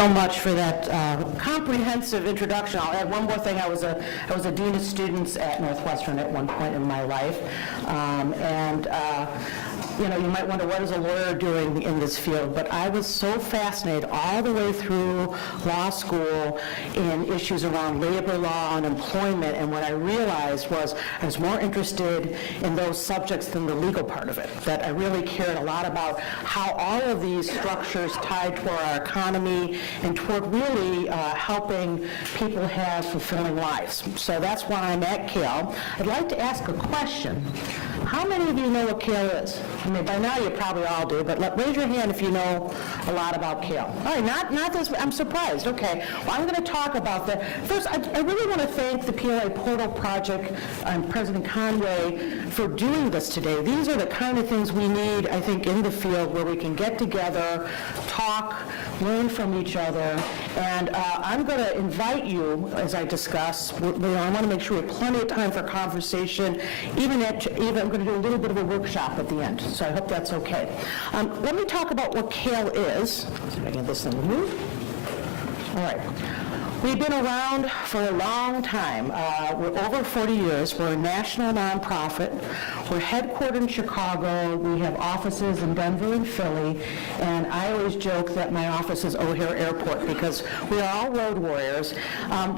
So much for that comprehensive introduction. I'll add one more thing. I was a dean of students at Northwestern at one point in my life, you know, you might wonder, what is a lawyer doing in this field? But I was so fascinated all the way through law school in issues around labor law and employment, and what I realized was I was more interested in those subjects than the legal part of it, that I really cared a lot about how all of these structures tied toward our economy and toward really helping people have fulfilling lives. So that's why I'm at CAEL. I'd like to ask a question. How many of you know what CAEL is? I mean, by now you probably all do, but raise your hand if you know a lot about CAEL. All right, not this, I'm surprised. Okay, well, I'm going to talk about that. First, I really want to thank the PLA Portal Project and President Conway for doing this today. These are the kind of things we need, I think, in the field where we can get together, talk, learn from each other, and I'm going to invite you, as I discuss, I want to make sure we have plenty of time for conversation, even I'm going to do a little bit of a workshop at the end, so I hope that's okay. Let me talk about what CAEL is. Let's see if I can get this thing to move. All right. We've been around for a long time. We're over 40 years. We're a national nonprofit. We're headquartered in Chicago. We have offices in Denver and Philly. And I always joke that my office is O'Hare Airport because we are all road warriors,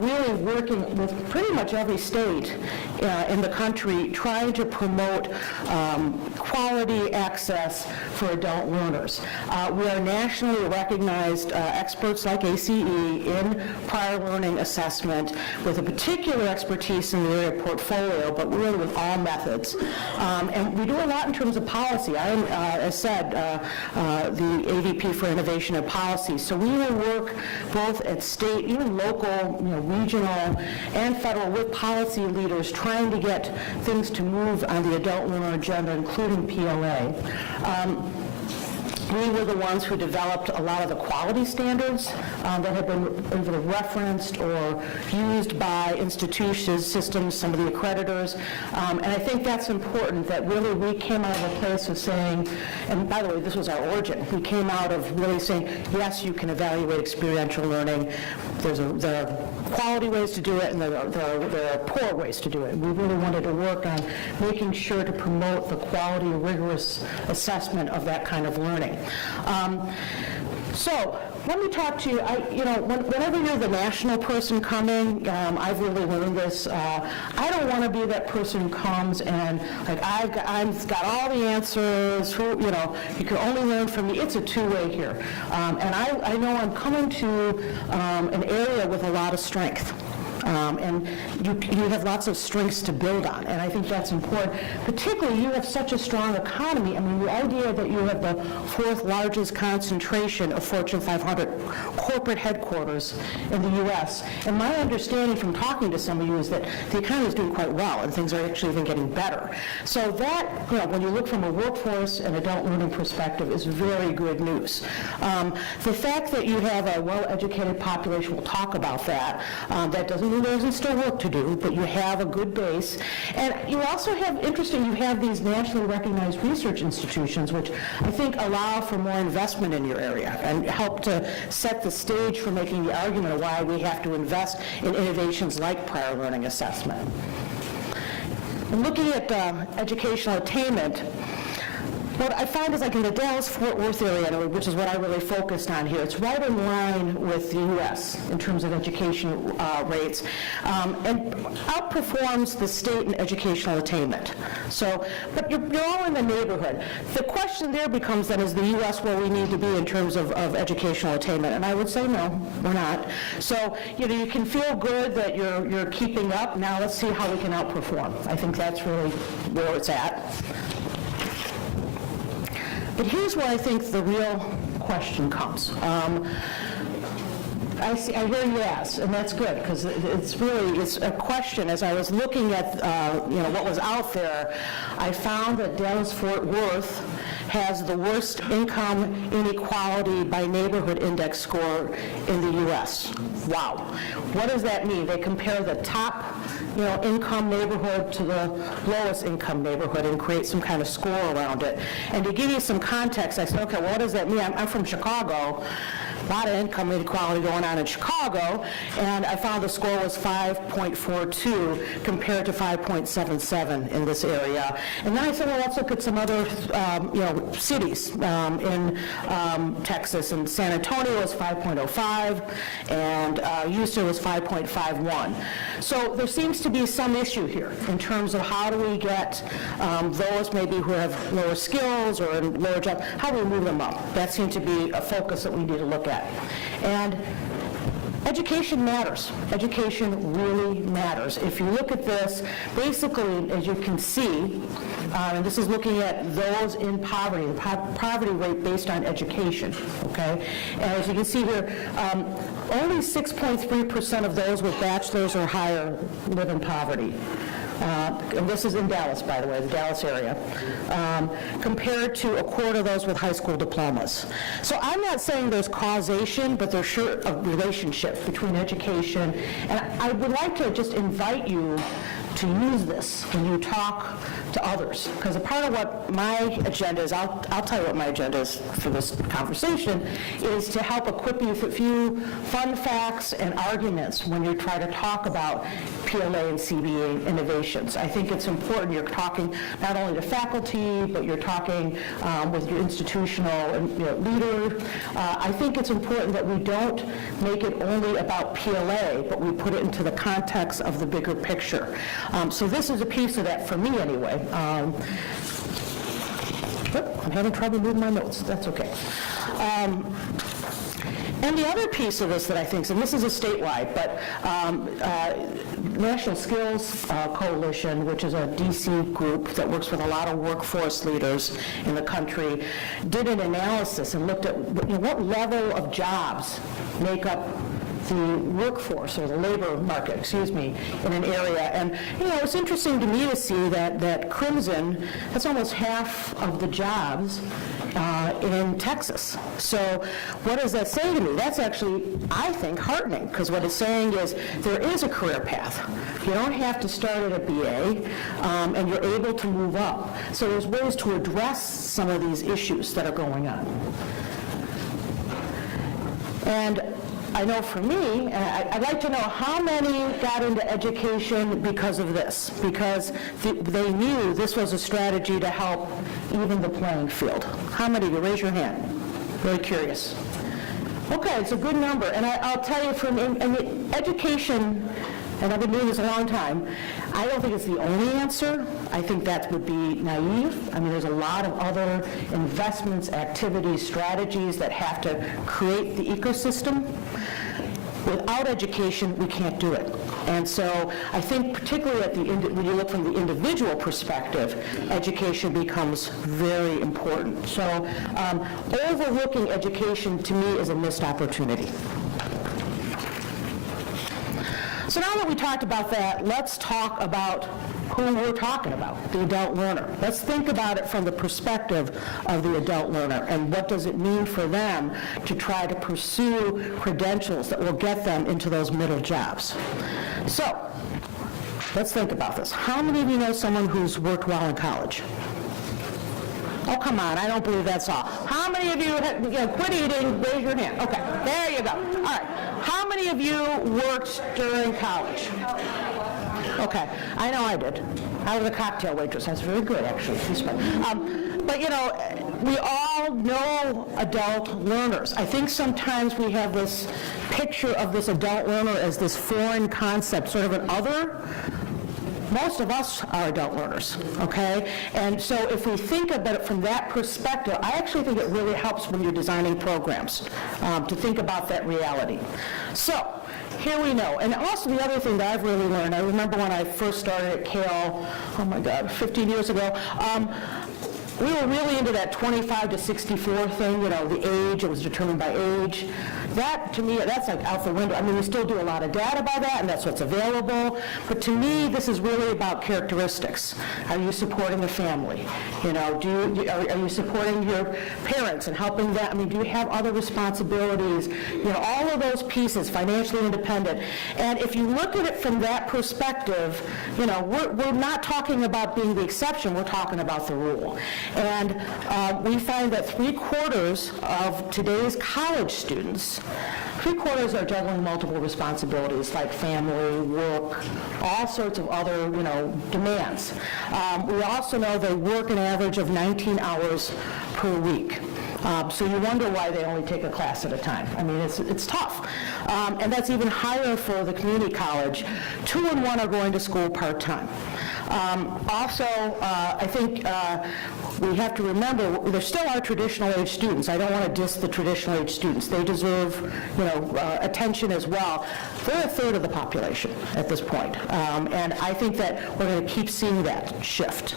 really working with pretty much every state in the country, trying to promote quality access for adult learners. We are nationally recognized experts like ACE in prior learning assessment with a particular expertise in the area of portfolio, but really with all methods. And we do a lot in terms of policy. I am, as said, the AVP for Innovation and Policy. So we will work both at state, even local, regional, and federal with policy leaders trying to get things to move on the adult learner agenda, including PLA. We were the ones who developed a lot of the quality standards that have been either referenced or used by institutions, systems, some of the accreditors. And I think that's important, that really we came out of a place of saying, and by the way, this was our origin, we came out of really saying, yes, you can evaluate experiential learning. There are quality ways to do it, and there are poor ways to do it. We really wanted to work on making sure to promote the quality, rigorous assessment of that kind of learning. So let me talk to you. Whenever you're the national person coming, I've really learned this. I don't want to be that person who comes and I've got all the answers. You can only learn from me. It's a two-way here, and I know I'm coming to an area with a lot of strength. And you have lots of strengths to build on, and I think that's important. Particularly, you have such a strong economy. I mean, the idea that you have the fourth largest concentration of Fortune 500 corporate headquarters in the U.S., and my understanding from talking to some of you is that the economy is doing quite well, and things are actually even getting better. So that, when you look from a workforce and adult learning perspective, is very good news. The fact that you have a well-educated population, we'll talk about that. That doesn't there isn't still work to do, but you have a good base. And you also have, you have these nationally recognized research institutions, which I think allow for more investment in your area and help to set the stage for making the argument of why we have to invest in innovations like prior learning assessment. And looking at educational attainment, what I find is in the Dallas-Fort Worth area, which is what I really focused on here, it's right in line with the U.S. in terms of education rates, and outperforms the state in educational attainment. So, but you're all in the neighborhood. The question there becomes then, is the U.S. where we need to be in terms of educational attainment? And I would say no, we're not. So, you can feel good that you're keeping up. Now let's see how we can outperform. I think that's really where it's at. But here's where I think the real question comes. I hear you ask, and that's good, because it's a question. As I was looking at what was out there, I found that Dallas-Fort Worth has the worst income inequality by neighborhood index score in the U.S. Wow. What does that mean? They compare the top income neighborhood to the lowest income neighborhood and create some kind of score around it. And to give you some context, I said, okay, well, what does that mean? I'm from Chicago. a lot of income inequality going on in Chicago, and I found the score was 5.42 compared to 5.77 in this area. And then I said, well, let's look at some other cities in Texas, and San Antonio was 5.05, and Houston was 5.51. So there seems to be some issue here in terms of how do we get those maybe who have lower skills or lower jobs, how do we move them up? That seems to be a focus that we need to look at. And education matters. Education really matters. If you look at this, basically, as you can see, and this is looking at those in poverty, the poverty rate based on education, okay? And as you can see here, only 6.3% of those with bachelor's or higher live in poverty. And this is in Dallas, by the way, the Dallas area, compared to a quarter of those with high school diplomas. So I'm not saying there's causation, but there's sure a relationship between education. And I would like to just invite you to use this when you talk to others, because a part of what my agenda is, I'll tell you what my agenda is for this conversation, is to help equip you with a few fun facts and arguments when you try to talk about PLA and CBA innovations. I think it's important you're talking not only to faculty, but you're talking with your institutional leader. I think it's important that we don't make it only about PLA, but we put it into the context of the bigger picture. So this is a piece of that for me anyway. I'm having trouble moving my notes. That's okay. And the other piece of this that I think, and this is a statewide, but National Skills Coalition, which is a DC group that works with a lot of workforce leaders in the country, did an analysis and looked at what level of jobs make up the workforce or the labor market, in an area. And it's interesting to me to see that Crimson, that's almost half of the jobs in Texas. So what does that say to me? That's actually, I think, heartening, because what it's saying is there is a career path. You don't have to start at a BA, and you're able to move up. So there's ways to address some of these issues that are going on. And I know for me, I'd like to know how many got into education because of this, because they knew this was a strategy to help even the playing field. How many of you? Raise your hand. Really curious. Okay, it's a good number. And I'll tell you from education, and I've been doing this a long time, I don't think it's the only answer. I think that would be naive. I mean, there's a lot of other investments, activities, strategies that have to create the ecosystem. Without education, we can't do it. And so I think particularly when you look from the individual perspective, education becomes very important. So overlooking education to me is a missed opportunity. So now that we talked about that, let's talk about who we're talking about, the adult learner. Let's think about it from the perspective of the adult learner, and what does it mean for them to try to pursue credentials that will get them into those middle jobs. So let's think about this. How many of you know someone who's worked well in college? Oh, come on, I don't believe that's all. How many of you quit eating? Raise your hand. Okay, there you go. All right. How many of you worked during college? Okay, I know I did. I was a cocktail waitress. That's very good, actually. But we all know adult learners. I think sometimes we have this picture of this adult learner as this foreign concept, sort of an other. Most of us are adult learners, okay? And so if we think about it from that perspective, I actually think it really helps when you're designing programs to think about that reality. So here we know. And also the other thing that I've really learned, I remember when I first started at CAEL, 15 years ago, we were really into that 25 to 64 thing, the age, it was determined by age. That, to me, that's like out the window. I mean, we still do a lot of data by that, and that's what's available. But to me, this is really about characteristics. Are you supporting the family? Are you supporting your parents and helping them? I mean, do you have other responsibilities? All of those pieces, financially independent. And if you look at it from that perspective, we're not talking about being the exception, we're talking about the rule. And we find that 3/4 of today's college students, 3/4 are juggling multiple responsibilities like family, work, all sorts of other, demands. We also know they work an average of 19 hours per week. So you wonder why they only take a class at a time. I mean, it's tough. And that's even higher for the community college. 2 in 1 are going to school part-time. Also, I think we have to remember there still are traditional age students. I don't want to diss the traditional age students. They deserve, attention as well. They're a third of the population at this point. And I think that we're going to keep seeing that shift.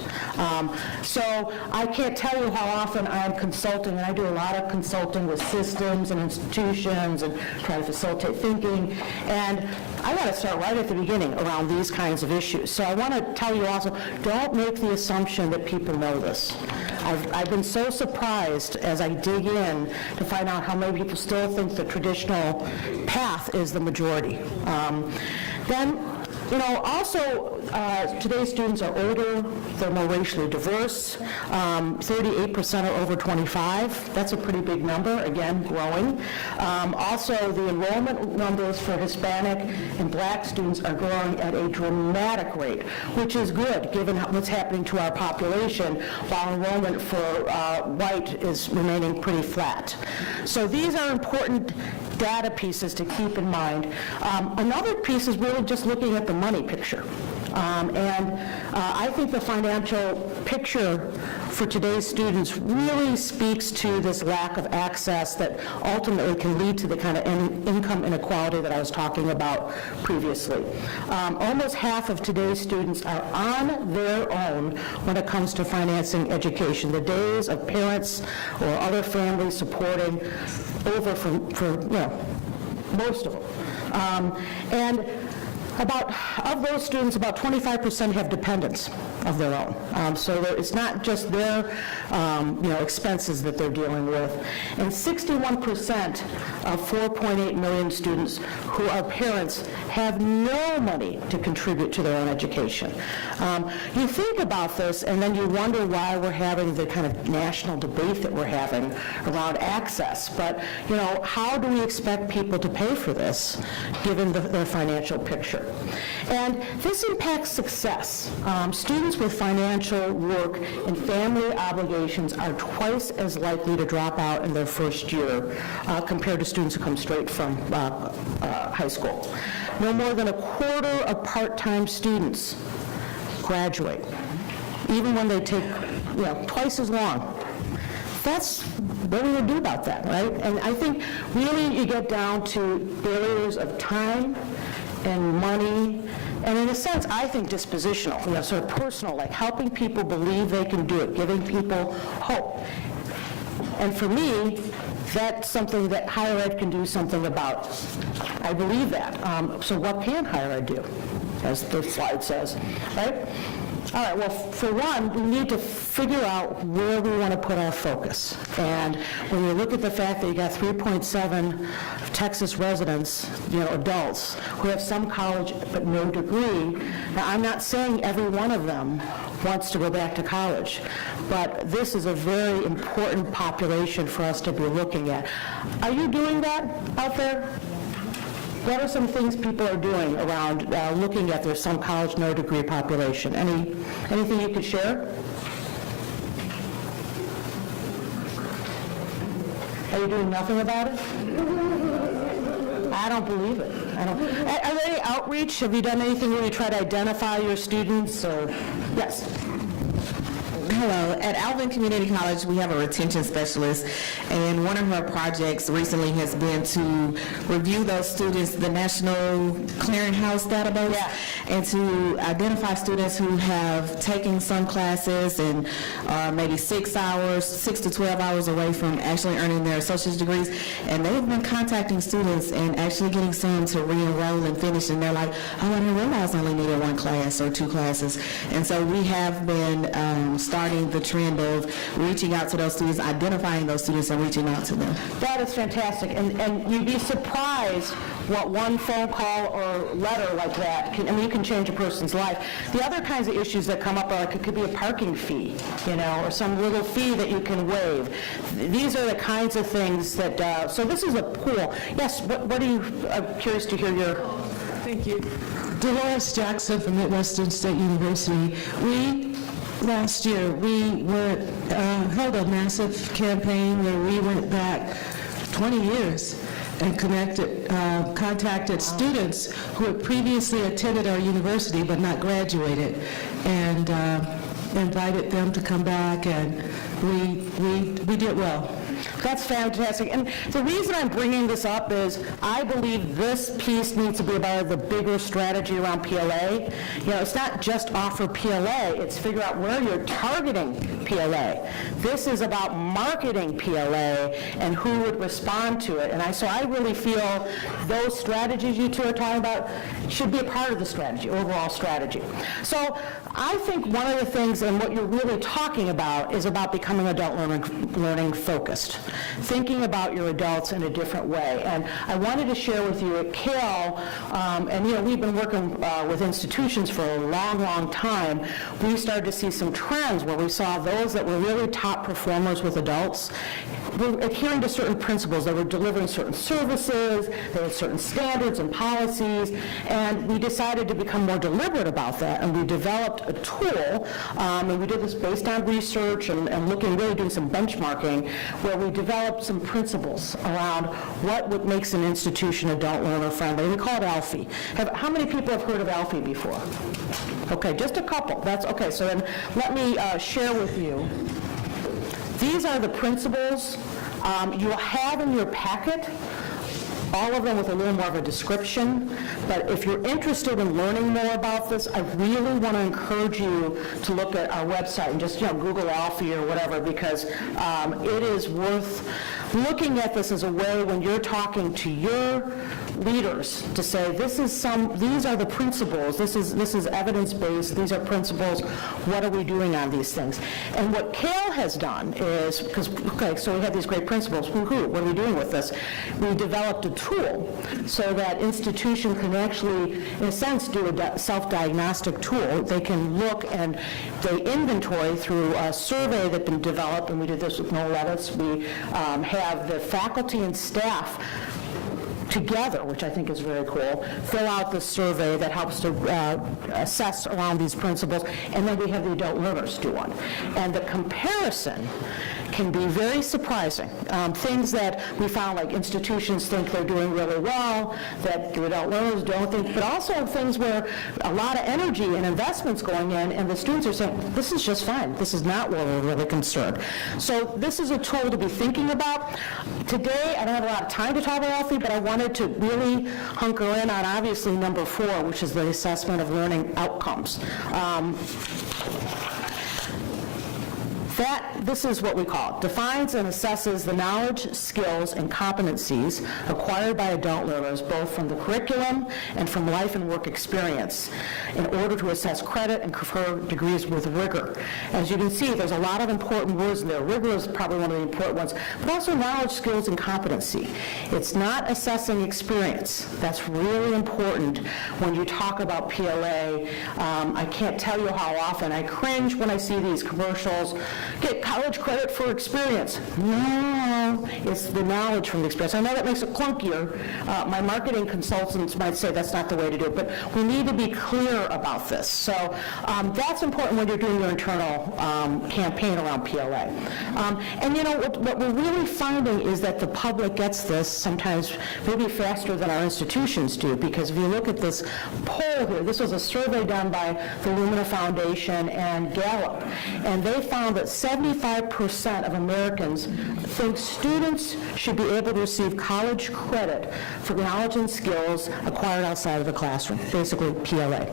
So I can't tell you how often I'm consulting, and I do a lot of consulting with systems and institutions and try to facilitate thinking. And I want to start right at the beginning around these kinds of issues. So I want to tell you also, don't make the assumption that people know this. I've been so surprised as I dig in to find out how many people still think the traditional path is the majority. Also, today's students are older, they're more racially diverse, 38% are over 25. That's a pretty big number, again, growing. Also, the enrollment numbers for Hispanic and Black students are growing at a dramatic rate, which is good, given what's happening to our population, while enrollment for white is remaining pretty flat. So these are important data pieces to keep in mind. Another piece is really just looking at the money picture. I think the financial picture for today's students really speaks to this lack of access that ultimately can lead to the kind of income inequality that I was talking about previously. Almost half of today's students are on their own when it comes to financing education. The days of parents or other families supporting over for most of them. Of those students, about 25% have dependents of their own. So it's not just their expenses that they're dealing with. And 61% of 4.8 million students who are parents have no money to contribute to their own education. You think about this, and then you wonder why we're having the kind of national debate that we're having around access. But, how do we expect people to pay for this, given their financial picture? And this impacts success. Students with financial work and family obligations are twice as likely to drop out in their first year compared to students who come straight from high school. No more than 1/4 of part-time students graduate, even when they take twice as long. What are we going to do about that, right? And I think really you get down to barriers of time and money, and in a sense, I think dispositional, sort of personal, like helping people believe they can do it, giving people hope. And for me, that's something that higher ed can do something about. I believe that. So what can higher ed do, as the slide says, right? All right, well, for one, we need to figure out where we want to put our focus. And when you look at the fact that you got 3.7 Texas residents, adults, who have some college but no degree, now I'm not saying every one of them wants to go back to college, but this is a very important population for us to be looking at. Are you doing that out there? What are some things people are doing around looking at their some college, no degree population? Anything you could share? Are you doing nothing about it? I don't believe it. Are there any outreach? Have you done anything where you try to identify your students? Or yes. Hello. At Alvin Community College, we have a retention specialist, and one of her projects recently has been to review those students, the National Clearinghouse database, and to identify students who have taken some classes and are maybe 6 to 12 hours away from actually earning their associate's degrees, and they've been contacting students and actually getting some to re-enroll and finish, and they're like, oh, I didn't realize I only needed 1 class or 2 classes. And so we have been starting the trend of reaching out to those students, identifying those students, and reaching out to them. That is fantastic, and you'd be surprised what one phone call or letter like that can, I mean, you can change a person's life. The other kinds of issues that come up are like, it could be a parking fee, you know, or some little fee that you can waive. These are the kinds of things that, so this is a pool. Yes, what are you, I'm curious to hear your... Thank you. Dolores Jackson from Midwestern State University. Last year, we held a massive campaign where we went back 20 years and contacted students who had previously attended our university but not graduated, and invited them to come back, and we did well. That's fantastic. And the reason I'm bringing this up is I believe this piece needs to be about the bigger strategy around PLA. You know, it's not just offer PLA, it's figure out where you're targeting PLA. This is about marketing PLA and who would respond to it. And so I really feel those strategies you two are talking about should be a part of the strategy, overall strategy. So I think one of the things, and what you're really talking about, is about becoming adult learning focused, thinking about your adults in a different way. And I wanted to share with you at CAEL, and you know, we've been working with institutions for a long, long time. We started to see some trends where we saw those that were really top performers with adults were adhering to certain principles. They were delivering certain services, they had certain standards and policies, and we decided to become more deliberate about that, and we developed a tool, and we did this based on research and really doing some benchmarking, where we developed some principles around what makes an institution adult learner friendly. We call it ALFIE. How many people have heard of ALFIE before? Okay, just a couple. That's okay. So then let me share with you. These are the principles you'll have in your packet, all of them with a little more of a description. But if you're interested in learning more about this, I really want to encourage you to look at our website and just, you know, Google ALFIE or whatever, because it is worth looking at this as a way when you're talking to your leaders to say, these are the principles, this is evidence-based, these are principles, what are we doing on these things? And what CAEL has done is, so we have these great principles, what are we doing with this? We developed a tool so that institution can actually, in a sense, do a self-diagnostic tool. They can look and they inventory through a survey that's been developed, and we did this with no edits. We have the faculty and staff together, which I think is very cool, fill out the survey that helps to assess around these principles, and then we have the adult learners do one. And the comparison can be very surprising. Things that we found, like institutions think they're doing really well, that the adult learners don't think, but also things where a lot of energy and investments going in, and the students are saying, this is just fine. This is not where we're really concerned. So this is a tool to be thinking about. Today, I don't have a lot of time to talk about ALFIE, but I wanted to really hunker in on, obviously, number 4, which is the assessment of learning outcomes. This is what we call it. Defines and assesses the knowledge, skills, and competencies acquired by adult learners, both from the curriculum and from life and work experience, in order to assess credit and confer degrees with rigor. As you can see, there's a lot of important words in there. Rigor is probably one of the important ones, but also knowledge, skills, and competency. It's not assessing experience. That's really important when you talk about PLA. I can't tell you how often I cringe when I see these commercials. Get college credit for experience. No, it's the knowledge from the experience. I know that makes it clunkier. My marketing consultants might say that's not the way to do it, but we need to be clear about this. So that's important when you're doing your internal campaign around PLA. And you know, what we're really finding is that the public gets this sometimes maybe faster than our institutions do, because if you look at this poll here, this was a survey done by the Lumina Foundation and Gallup, and they found that 75% of Americans think students should be able to receive college credit for knowledge and skills acquired outside of the classroom, basically PLA.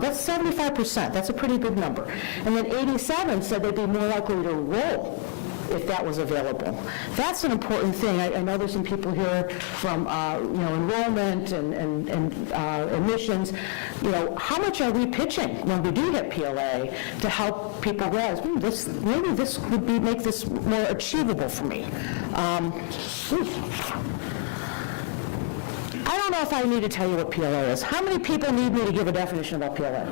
That's 75%. That's a pretty good number. And then 87 said they'd be more likely to enroll if that was available. That's an important thing. I know there's some people here from enrollment and admissions. You know, how much are we pitching when we do get PLA to help people realize, maybe this would make this more achievable for me. I don't know if I need to tell you what PLA is. How many people need me to give a definition about PLA?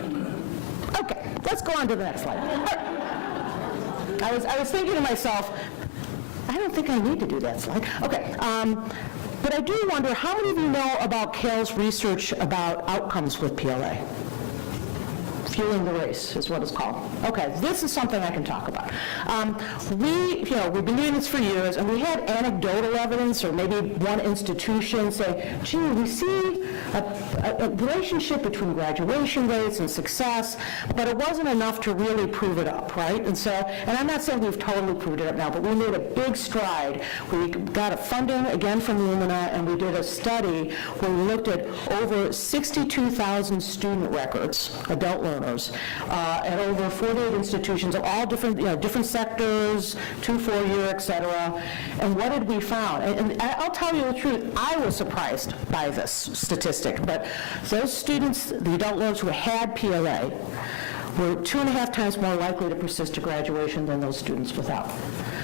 Okay, let's go on to the next slide. I was thinking to myself, I don't think I need to do that slide. Okay, but I do wonder, how many of you know about CAEL's research about outcomes with PLA? Fueling the race is what it's called. Okay, this is something I can talk about. We've been doing this for years, and we had anecdotal evidence, or maybe one institution say, gee, we see a relationship between graduation rates and success, but it wasn't enough to really prove it up, right? And I'm not saying we've totally proved it up now, but we made a big stride. We got a funding, again, from Lumina, and we did a study where we looked at over 62,000 student records, adult learners, at over 48 institutions of all different sectors, 2, 4-year, et cetera. And what did we found? And I'll tell you the truth, I was surprised by this statistic, but those students, the adult learners who had PLA, were 2.5 times more likely to persist to graduation than those students without.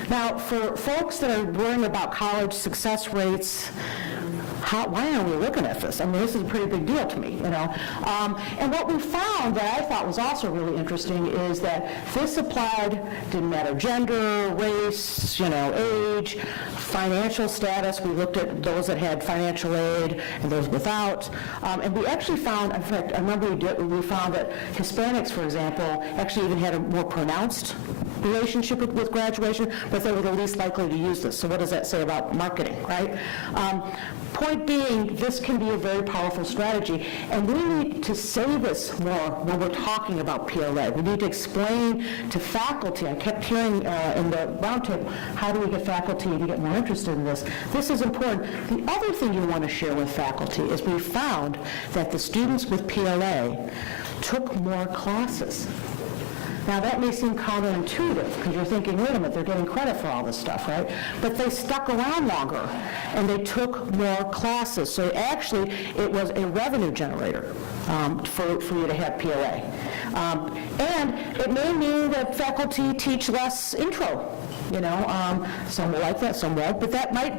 Now, for folks that are worrying about college success rates, why aren't we looking at this? I mean, this is a pretty big deal to me, And what we found that I thought was also really interesting is that this applied, didn't matter gender, race, age, financial status. We looked at those that had financial aid and those without. And we actually found, in fact, I remember we found that Hispanics, for example, actually even had a more pronounced relationship with graduation, but they were the least likely to use this. So what does that say about marketing, right? Point being, this can be a very powerful strategy, and we need to say this more when we're talking about PLA. We need to explain to faculty. I kept hearing in the roundtable, how do we get faculty to get more interested in this? This is important. The other thing you want to share with faculty is we found that the students with PLA took more classes. Now, that may seem counterintuitive, because you're thinking, wait a minute, they're getting credit for all this stuff, right? But they stuck around longer, and they took more classes. So actually, it was a revenue generator for you to have PLA. And it may mean that faculty teach less intro. Some will like that, some won't, but that may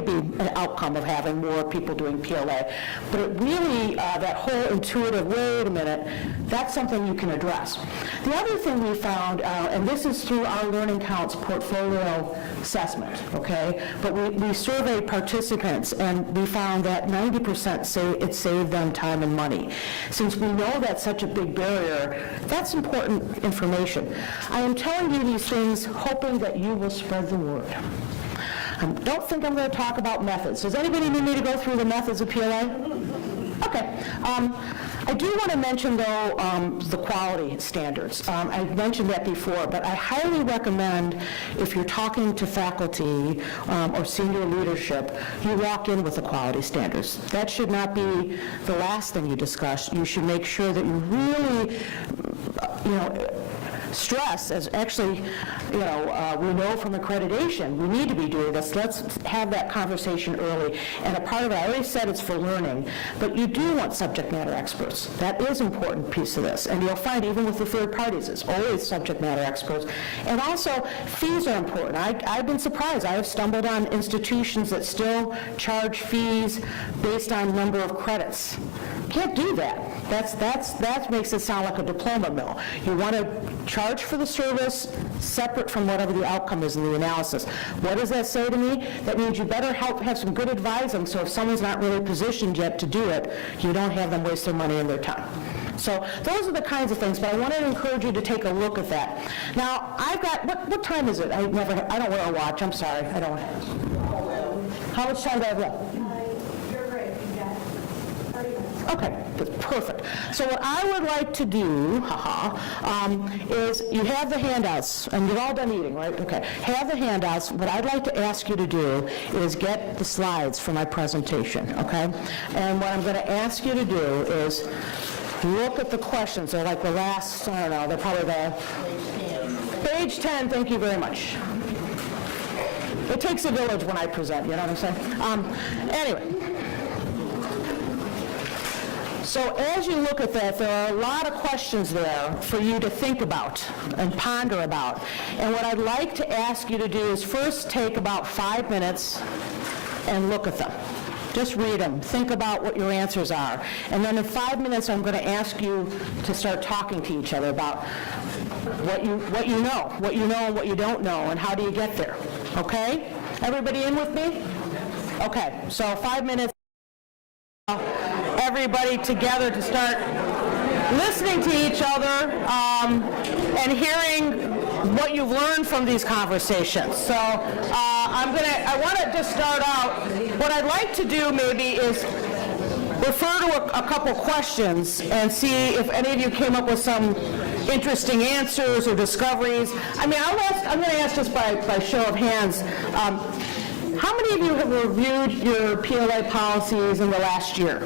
be an outcome of having more people doing PLA. But it really, that whole intuitive, wait a minute, that's something you can address. The other thing we found, and this is through our Learning Counts portfolio assessment, okay, but we surveyed participants, and we found that 90% say it saved them time and money. Since we know that's such a big barrier, that's important information. I am telling you these things hoping that you will spread the word. I don't think I'm going to talk about methods. Does anybody need me to go through the methods of PLA? Okay. I do want to mention, though, the quality standards. I mentioned that before, but I highly recommend, if you're talking to faculty or senior leadership, you walk in with the quality standards. That should not be the last thing you discuss. You should make sure that you really, stress, as actually, we know from accreditation, we need to be doing this. Let's have that conversation early. And a part of it, I already said it's for learning, but you do want subject matter experts. That is an important piece of this. And you'll find even with the third parties, it's always subject matter experts. And also, fees are important. I've been surprised. I have stumbled on institutions that still charge fees based on number of credits. Can't do that. That makes it sound like a diploma mill. You want to charge for the service separate from whatever the outcome is in the analysis. What does that say to me? That means you better have some good advising, so if someone's not really positioned yet to do it, you don't have them waste their money and their time. So those are the kinds of things, but I wanted to encourage you to take a look at that. Now, I've got, what time is it? I don't wear a watch, I'm sorry. I don't. How much time do I have left? Okay, that's perfect. So what I would like to do, is you have the handouts, and you've all done eating, right? Okay, have the handouts. What I'd like to ask you to do is get the slides for my presentation, okay? And what I'm going to ask you to do is look at the questions. They're like the last, I don't know, they're probably the... Page 10, thank you very much. It takes a village when I present, you know what I'm saying? Anyway. So as you look at that, there are a lot of questions there for you to think about and ponder about. And what I'd like to ask you to do is first take about 5 minutes and look at them. Just read them. Think about what your answers are. And then in 5 minutes, I'm going to ask you to start talking to each other about what you know and what you don't know, and how do you get there. Okay? Everybody in with me? Okay, so 5 minutes. Everybody together to start listening to each other and hearing what you've learned from these conversations. So I want to just start out. What I'd like to do maybe is refer to a couple questions and see if any of you came up with some interesting answers or discoveries. I mean, I'm going to ask just by show of hands. How many of you have reviewed your PLA policies in the last year?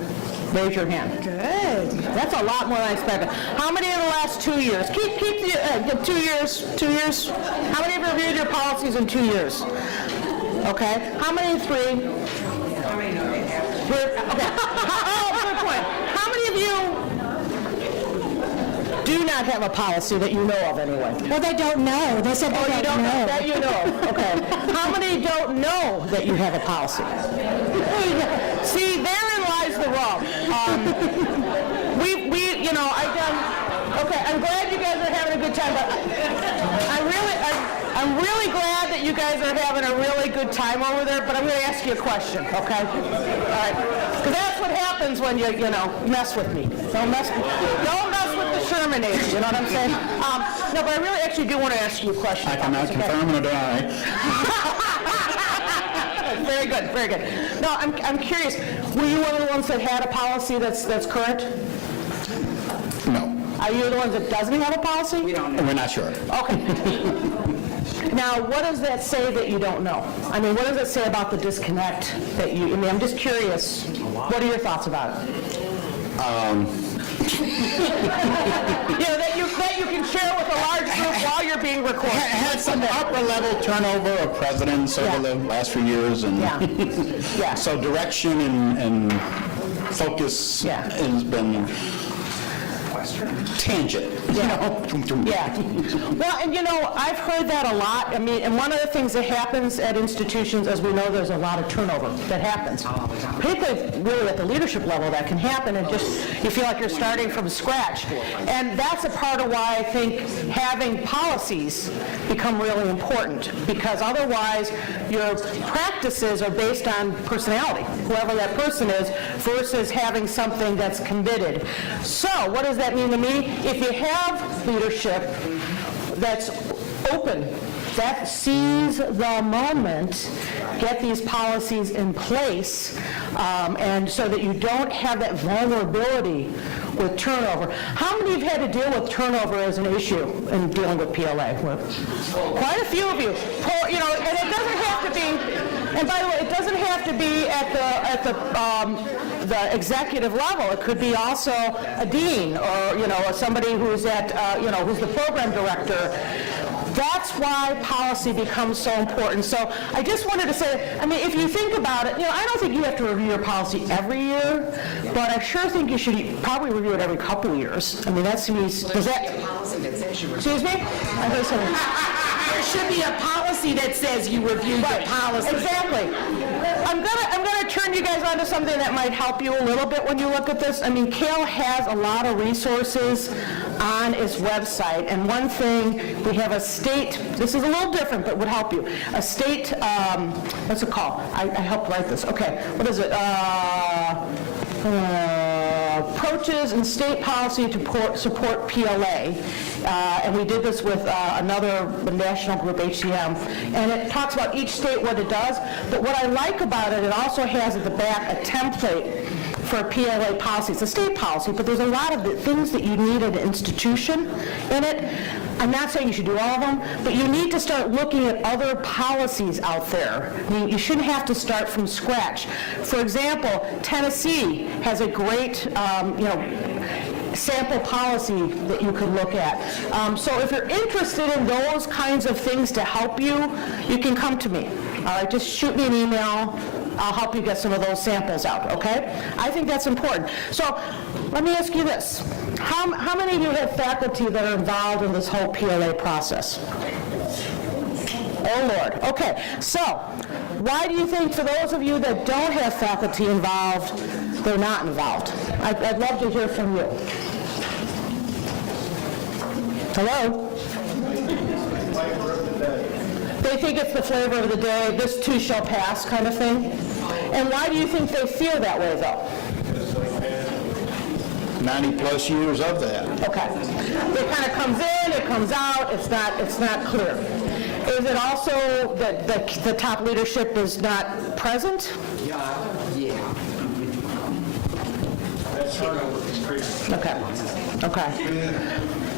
Raise your hand. Good. That's a lot more than I expected. How many in the last 2 years? Keep the 2 years. 2 years. How many have reviewed your policies in 2 years? Okay. How many in 3? Okay. Oh, good point. How many of you do not have a policy that you know of anyway? Well, they don't know. They said they don't know. That you know. Okay. How many don't know that you have a policy? See, therein lies the rub. Okay, I'm glad you guys are having a good time, but I'm really glad that you guys are having a really good time over there, but I'm going to ask you a question, okay? All right. Because that's what happens when you mess with me. Don't mess with the Sherman age, you know what I'm saying? No, but I really actually do want to ask you a question. I cannot confirm nor deny. Very good, very good. No, I'm curious. Were you one of the ones that had a policy that's current? No. Are you the ones that doesn't have a policy? We're not sure. Okay. Now, what does that say that you don't know? I mean, what does it say about the disconnect that you? I mean, I'm just curious. What are your thoughts about it? That you can share with a large group while you're being recorded. Had some upper level turnover of presidents over the last few years, and Yeah. so direction and focus has been tangent. Yeah. Well, and I've heard that a lot. I mean, and one of the things that happens at institutions, as we know, there's a lot of turnover that happens. Particularly, really at the leadership level, that can happen, and just you feel like you're starting from scratch. And that's a part of why I think having policies become really important, because otherwise your practices are based on personality, whoever that person is, versus having something that's committed. So, what does that mean to me? If you have leadership that's open, that sees the moment, get these policies in place, and so that you don't have that vulnerability with turnover. How many have had to deal with turnover as an issue in dealing with PLA? Quite a few of you. And it doesn't have to be, and by the way, it doesn't have to be at the executive level. It could be also a dean, or somebody who's at who's the program director. That's why policy becomes so important. So I just wanted to say, I mean, if you think about it, I don't think you have to review your policy every year, but I sure think you should probably review it every couple of years. I mean, that seems, does that, excuse me? I heard something. There should be a policy that says you review your policy. Exactly. I'm gonna turn you guys on to something that might help you a little bit when you look at this. I mean, CAEL has a lot of resources on its website, and one thing, we have a state, this is a little different, but would help you, a state, what's it called? I helped write this. Okay, what is it? Approaches and state policy to support PLA, and we did this with another national group, HCM, and it talks about each state what it does, but what I like about it, it also has at the back a template for PLA policy. It's a state policy, but there's a lot of the things that you need at an institution in it. I'm not saying you should do all of them, but you need to start looking at other policies out there. I mean, you shouldn't have to start from scratch. For example, Tennessee has a great, sample policy that you could look at. So if you're interested in those kinds of things to help you, you can come to me. All right, just shoot me an email. I'll help you get some of those samples out, okay? I think that's important. So let me ask you this. How many of you have faculty that are involved in this whole PLA process? Oh, Lord. Okay, so why do you think, for those of you that don't have faculty involved, they're not involved? I'd love to hear from you. Hello? They think it's the flavor of the day, this too shall pass kind of thing? And why do you think they feel that way, though? 90-plus years of that. Okay. It kind of comes in, it comes out, it's not clear. Is it also that the top leadership is not present? Okay.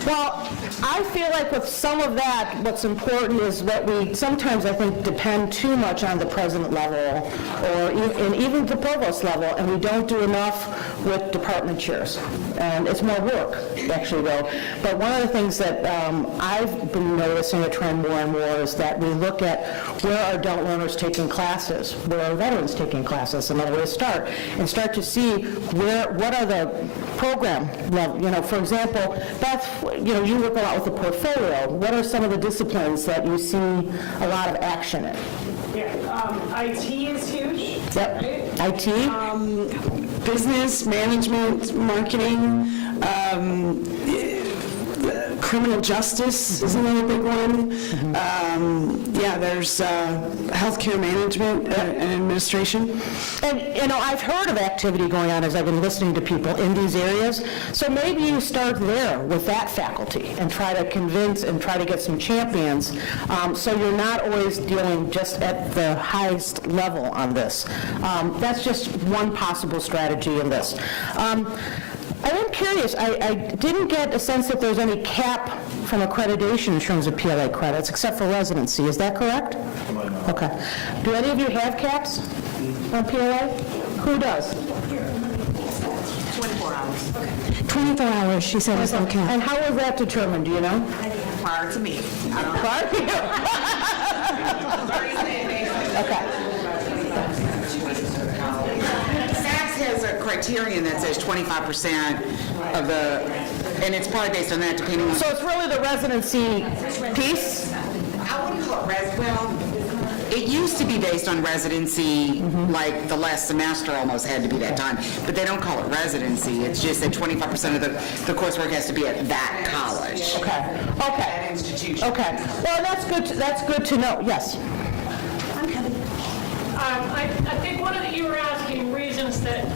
Well, I feel like with some of that, what's important is that we sometimes, I think, depend too much on the president level or even the provost level, and we don't do enough with department chairs. And it's more work, actually, though. But one of the things that I've been noticing a trend more and more is that we look at where are adult learners taking classes, where are veterans taking classes, another way to start, and start to see what are the program level. For example, Beth, you work a lot with the portfolio. What are some of the disciplines that you see a lot of action in? Yeah, IT is huge. Yep. Right? IT? Business, management, marketing, criminal justice is another big one. There's healthcare management and administration. And, I've heard of activity going on as I've been listening to people in these areas, so maybe you start there with that faculty and try to convince and try to get some champions, so you're not always dealing just at the highest level on this. That's just one possible strategy in this. I am curious, I didn't get a sense that there's any cap from accreditation in terms of PLA credits, except for residency. Is that correct? Okay. Do any of you have caps on PLA? Who does? 24 hours, she said, is okay. And how was that determined, do you know? Prior to me. Prior to you? Okay. Has a criterion that says 25% of the, and it's probably based on that depending on. So it's really the residency piece? I wouldn't call it well, it used to be based on residency, like the last semester almost had to be that time, but they don't call it residency. It's just that 25% of the coursework has to be at that college. Okay. That institution. Okay. Well, that's good to know. Yes. I think one of the, you were asking reasons that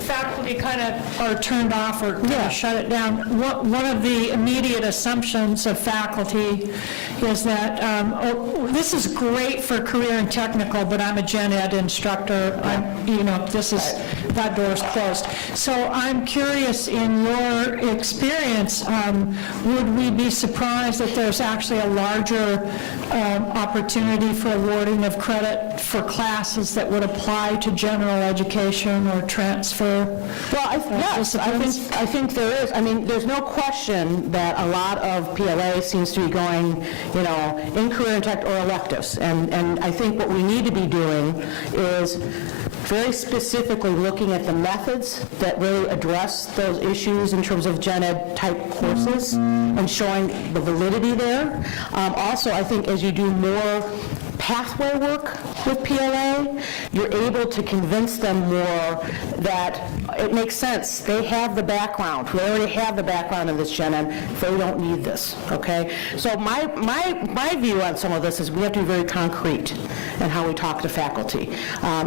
faculty kind of are turned off or kind of shut it down. One of the immediate assumptions of faculty is that, this is great for career and technical, but I'm a gen ed instructor. That door's closed. So I'm curious, in your experience, would we be surprised that there's actually a larger opportunity for awarding of credit for classes that would apply to general education or transfer? Well, yes, I think there is. I mean, there's no question that a lot of PLA seems to be going, in career and tech or electives. And I think what we need to be doing is very specifically looking at the methods that really address those issues in terms of gen ed type courses and showing the validity there. Also, I think as you do more pathway work with PLA, you're able to convince them more that it makes sense. They have the background. They already have the background in this gen ed. They don't need this, okay? So my view on some of this is we have to be very concrete in how we talk to faculty.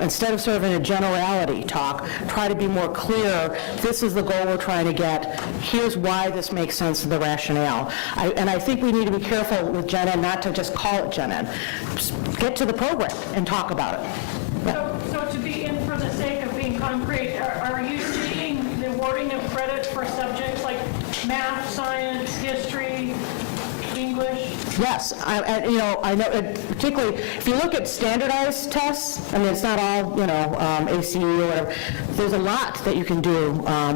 Instead of sort of in a generality talk, try to be more clear. This is the goal we're trying to get. Here's why this makes sense in the rationale. And I think we need to be careful with gen ed not to just call it gen ed. Get to the program and talk about it. Yeah. So to be in for the sake of being concrete, are you seeing the awarding of credit for subjects like math, science, history, English? Yes, I know, particularly, if you look at standardized tests, I mean, it's not all, ACE or whatever, there's a lot that you can do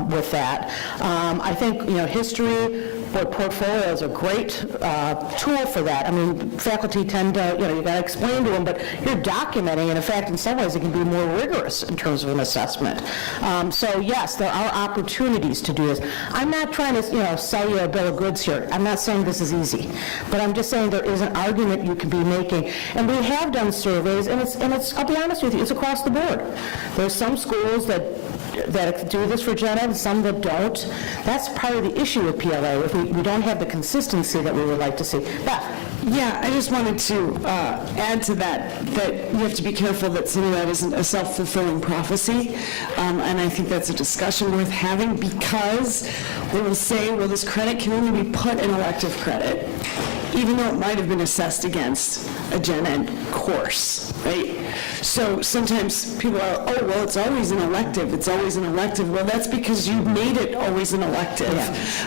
with that. I think, history, boy, portfolio is a great tool for that. I mean, faculty tend to, you got to explain to them, but you're documenting, and in fact, in some ways, it can be more rigorous in terms of an assessment. So yes, there are opportunities to do this. I'm not trying to, sell you a bill of goods here. I'm not saying this is easy, but I'm just saying there is an argument you can be making. And we have done surveys, and it's I'll be honest with you, it's across the board. There's some schools that do this for gen ed, some that don't. That's part of the issue with PLA, if we don't have the consistency that we would like to see. Yeah, I just wanted to add to that you have to be careful that some of that isn't a self-fulfilling prophecy, and I think that's a discussion worth having, because they will say, well, this credit can only be put in elective credit, even though it might have been assessed against a gen ed course, right? So sometimes people are, oh, well, it's always an elective, it's always an elective. Well, that's because you made it always an elective.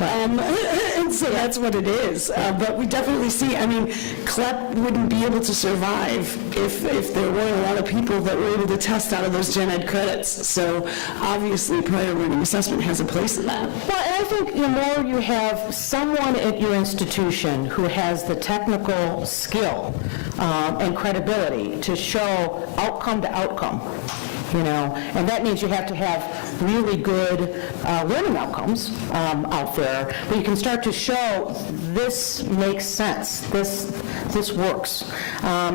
And so that's what it is. But we definitely see, I mean, CLEP wouldn't be able to survive if there weren't a lot of people that were able to test out of those gen ed credits. So obviously prior learning assessment has a place in that. Well, and I think the more you have someone at your institution who has the technical skill and credibility to show outcome to outcome, and that means you have to have really good learning outcomes out there, but you can start to show this makes sense, this works.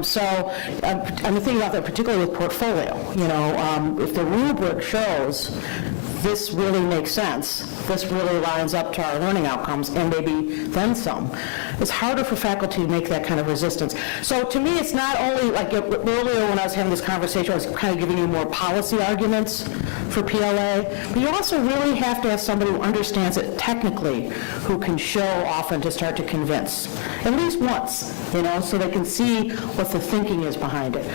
So I'm thinking about that particularly with portfolio. If the rubric shows this really makes sense, this really lines up to our learning outcomes, and maybe then some. It's harder for faculty to make that kind of resistance. So to me, it's not only like earlier when I was having this conversation, I was kind of giving you more policy arguments for PLA, but you also really have to have somebody who understands it technically, who can show often to start to convince, at least once, so they can see what the thinking is behind it.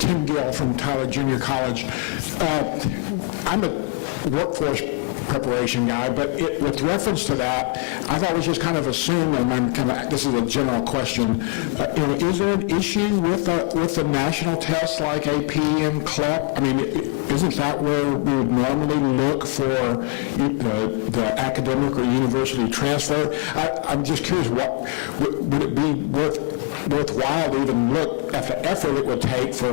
Tim Gill from Tyler Junior College. I'm a workforce preparation guy, but with reference to that, I've always just kind of assumed, and this is a general question, is there an issue with the national tests like AP and CLEP? I mean, isn't that where we would normally look for the academic or university transfer? I'm just curious, would it be worthwhile to even look at the effort it would take for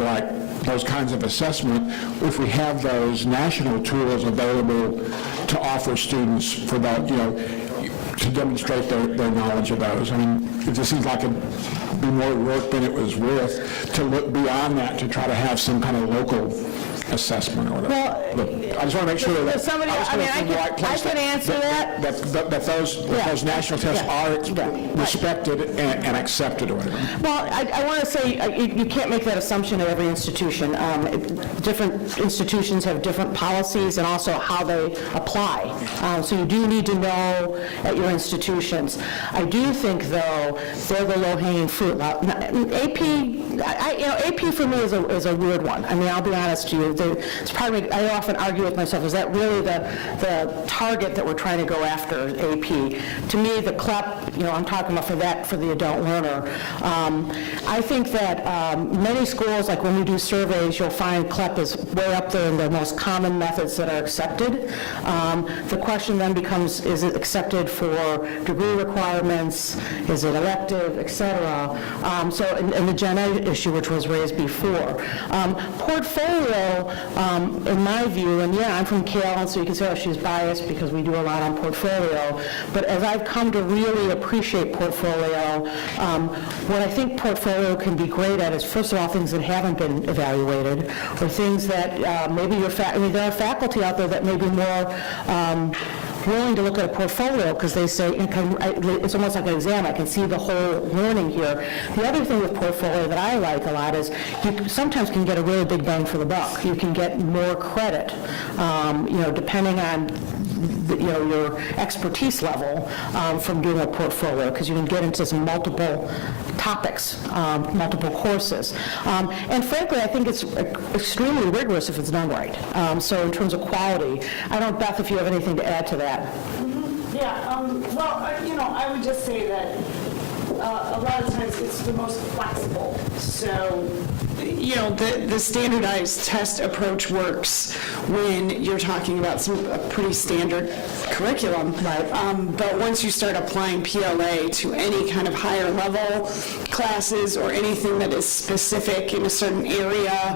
those kinds of assessment if we have those national tools available to offer students for that, to demonstrate their knowledge of those. I mean, it just seems like it'd be more work than it was worth to look beyond that to try to have some kind of local assessment or whatever. Well, I just want to make sure that somebody, I can answer that. That those national tests are respected and accepted or whatever. Well, I want to say you can't make that assumption at every institution. Different institutions have different policies and also how they apply. So you do need to know at your institutions. I do think, though, they're the low-hanging fruit. AP for me is a weird one. I mean, I'll be honest to you. It's probably, I often argue with myself, is that really the target that we're trying to go after, AP? To me, the CLEP, I'm talking about for the adult learner. I think that many schools, like when we do surveys, you'll find CLEP is way up there in the most common methods that are accepted. The question then becomes, is it accepted for degree requirements? Is it elective, et cetera? So, and the gen ed issue, which was raised before. Portfolio, in my view, and I'm from CAEL, so you can see how she's biased because we do a lot on portfolio, but as I've come to really appreciate portfolio, what I think portfolio can be great at is, first of all, things that haven't been evaluated, or things that maybe there are faculty out there that may be more willing to look at a portfolio because they say, it's almost like an exam, I can see the whole learning here. The other thing with portfolio that I like a lot is you sometimes can get a really big bang for the buck. You can get more credit, depending on your expertise level from doing a portfolio, because you can get into some multiple topics, multiple courses. And frankly, I think it's extremely rigorous if it's done right. So in terms of quality, I don't know, Beth, if you have anything to add to that. Yeah, I would just say that a lot of times it's the most flexible. So, the standardized test approach works when you're talking about a pretty standard curriculum. But once you start applying PLA to any kind of higher level classes or anything that is specific in a certain area,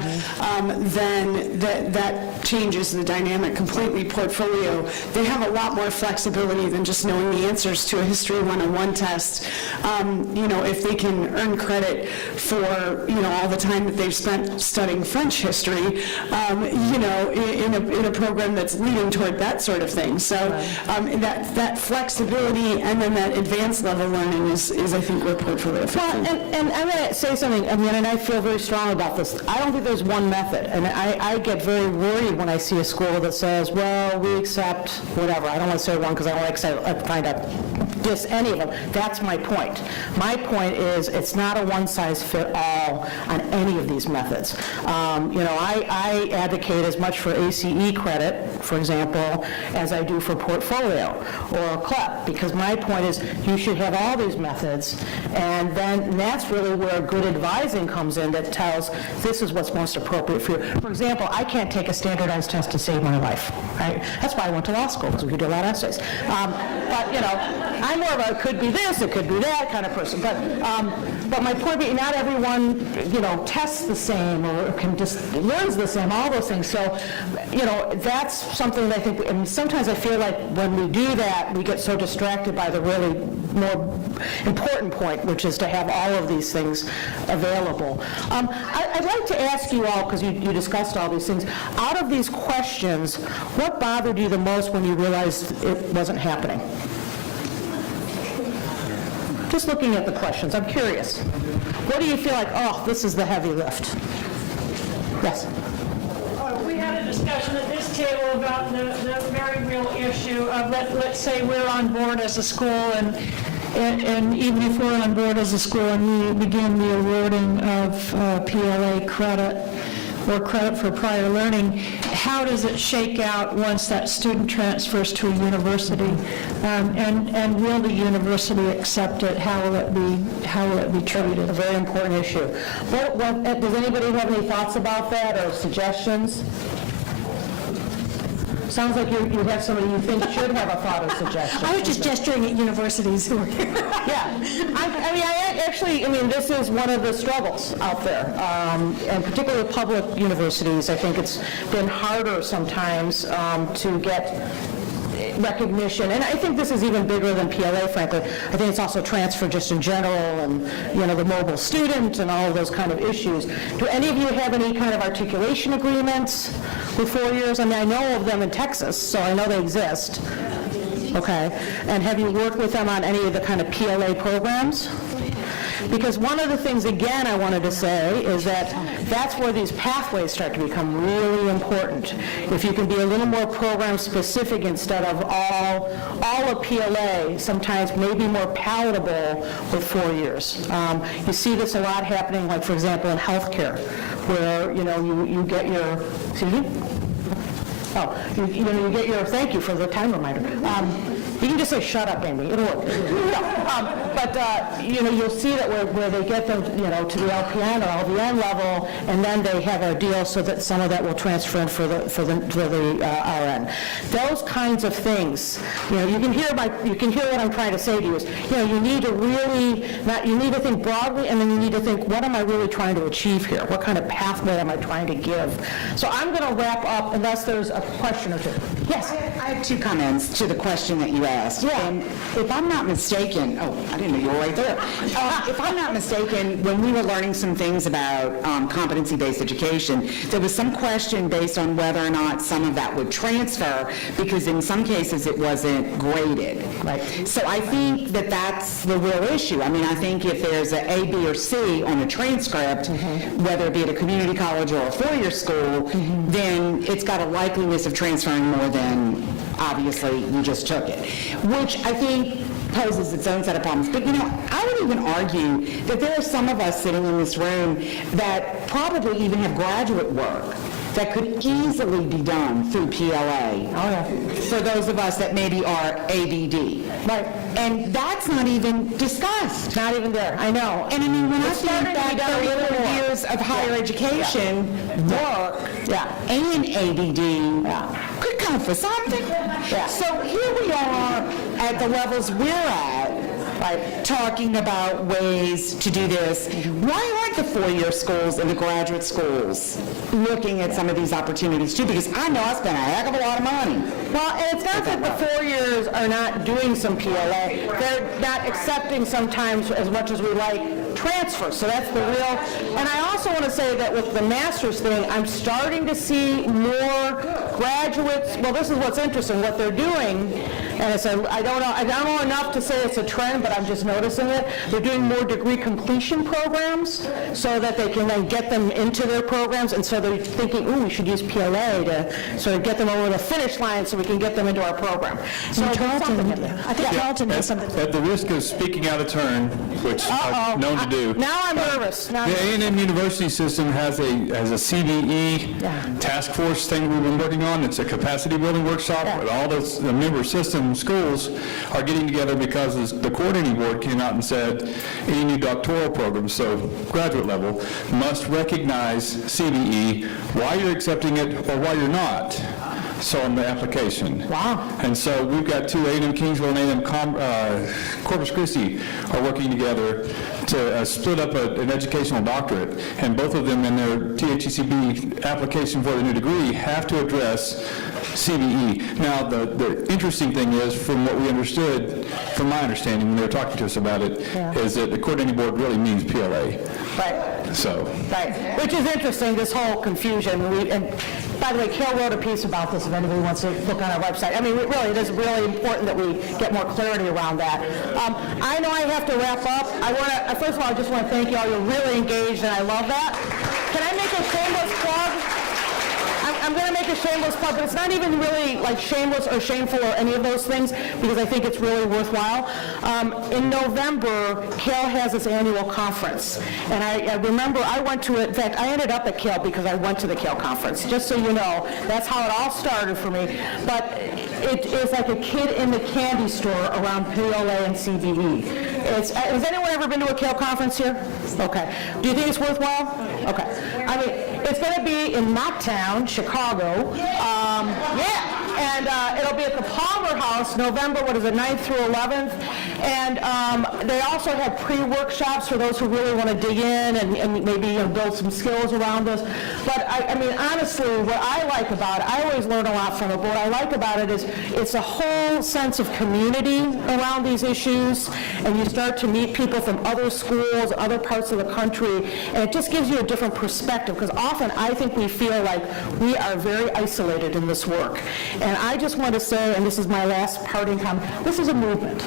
then that changes the dynamic completely. Portfolio, they have a lot more flexibility than just knowing the answers to a History 101 test. If they can earn credit for, all the time that they've spent studying French history, in a program that's leading toward that sort of thing. So that flexibility and then that advanced level learning is I think, where portfolio fits in. And I'm going to say something, and I feel very strong about this. I don't think there's one method, and I get very worried when I see a school that says, well, we accept whatever. I don't want to say one because I want to find out just any of them. That's my point. My point is it's not a one-size-fit-all on any of these methods. I advocate as much for ACE credit, for example, as I do for portfolio or CLEP, because my point is you should have all these methods, and then that's really where good advising comes in that tells this is what's most appropriate for you. For example, I can't take a standardized test to save my life, right? That's why I went to law school, because we could do a lot of essays. I'm more of a could be this, it could be that kind of person. But my point being, not everyone, tests the same or can just learns the same, all those things. So, that's something that I think, sometimes I feel like when we do that, we get so distracted by the really more important point, which is to have all of these things available. I'd like to ask you all, because you discussed all these things, out of these questions, what bothered you the most when you realized it wasn't happening? Just looking at the questions, I'm curious. What do you feel like, oh, this is the heavy lift? Yes? We had a discussion at this table about the very real issue of, let's say we're on board as a school, and even if we're on board as a school and we begin the awarding of PLA credit or credit for prior learning, how does it shake out once that student transfers to a university? And will the university accept it? How will it be treated? A very important issue. Does anybody have any thoughts about that or suggestions? Sounds like you have somebody you think should have a thought or suggestion. I was just gesturing at universities who are here. Yeah, this is one of the struggles out there, and particularly with public universities. I think it's been harder sometimes to get recognition, and I think this is even bigger than PLA, frankly. I think it's also transfer just in general, and the mobile student and all of those kind of issues. Do any of you have any kind of articulation agreements with 4 years? I know of them in Texas, so I know they exist. Okay, and have you worked with them on any of the kind of PLA programs? Because one of the things, again, I wanted to say is that's where these pathways start to become really important. If you can be a little more program specific instead of all of PLA, sometimes maybe more palatable with 4 years. You see this a lot happening, like, for example, in healthcare, where, you get your, excuse me? Oh, you get your, thank you for the time reminder. You can just say, shut up, Amy, it'll work. You'll see that where they get them, to the LPN or LVN level, and then they have a deal so that some of that will transfer in for the RN. Those kinds of things, you can hear what I'm trying to say to you is, you need to really, you need to think broadly, and then you need to think, what am I really trying to achieve here? What kind of pathway am I trying to give? So I'm going to wrap up, unless there's a question or two. Yes? I have two comments to the question that you asked. Yeah. And if I'm not mistaken, I didn't know you were right there. If I'm not mistaken, when we were learning some things about competency-based education, there was some question based on whether or not some of that would transfer, because in some cases it wasn't graded. Right. So I think that that's the real issue. I think if there's an A, B, or C on a transcript, whether it be at a community college or a four-year school, then it's got a likeliness of transferring more than, obviously, you just took it, which I think poses its own set of problems. But, I would even argue that there are some of us sitting in this room that probably even have graduate work that could easily be done through PLA for those of us that maybe are ABD. Right. And that's not even discussed. Not even there, I know. And when I think starting to back be done a little 34 more. years of higher education work Yeah. and ABD could come on for something. So here we are at the levels we're at, talking about ways to do this. Why aren't the four-year schools and the graduate schools looking at some of these opportunities too? Because I know I spent a heck of a lot of money. Well, and it's not that the 4 years are not doing some PLA. They're not accepting sometimes as much as we like transfer. So that's the real. And I also want to say that with the master's thing, I'm starting to see more graduates. Well, this is what's interesting. What they're doing, and it's I don't know enough to say it's a trend, but I'm just noticing it. They're doing more degree completion programs so that they can then get them into their programs. And so they're thinking, ooh, we should use PLA to sort of get them over the finish line so we can get them into our program. So there's something in there. I think Carlton has something. At the risk of speaking out of turn, which I'm known to do. Now I'm nervous. Now The A&M University system has a CVE task force thing we've been working on. It's a capacity building workshop. Yeah. Where all the member system schools are getting together because the coordinating board came out and said any new doctoral programs, so graduate level, must recognize CVE while you're accepting it or while you're not. So on the application. Wow. And so we've got two, A&M Kingsville and A&M Corpus Christi are working together to split up an educational doctorate, and both of them in their THECB application for the new degree have to address CVE. Now, the interesting thing is, from what we understood, from my understanding when they were talking to us about it, is that the coordinating board really means PLA. Right. So. Right, which is interesting, this whole confusion. And by the way, CAEL wrote a piece about this, if anybody wants to look on our website. I mean, it is really important that we get more clarity around that. I know I have to wrap up. First of all, I just want to thank you all. You're really engaged, and I love that. Can I make a shameless plug? I'm going to make a shameless plug, but it's not even really like shameless or shameful or any of those things, because I think it's really worthwhile. In November, CAEL has its annual conference, and I remember I went to it. In fact, I ended up at CAEL because I went to the CAEL conference, just so you know. That's how it all started for me. But it is like a kid in the candy store around PLA and CVE. Has anyone ever been to a CAEL conference here? Okay. Do you think it's worthwhile? Okay. I mean, it's going to be in Knoxtown, Chicago. And it'll be at the Palmer House, November, 9th through 11th. And they also have pre-workshops for those who really want to dig in and maybe build some skills around this. But I mean, honestly, what I like about it, I always learn a lot from it, but what I like about it is it's a whole sense of community around these issues, and you start to meet people from other schools, other parts of the country, and it just gives you a different perspective, because often I think we feel like we are very isolated in this work. And I just want to say, and this is my last parting comment, this is a movement.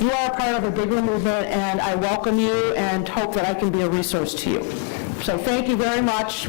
You are a part of a bigger movement, and I welcome you and hope that I can be a resource to you. So thank you very much.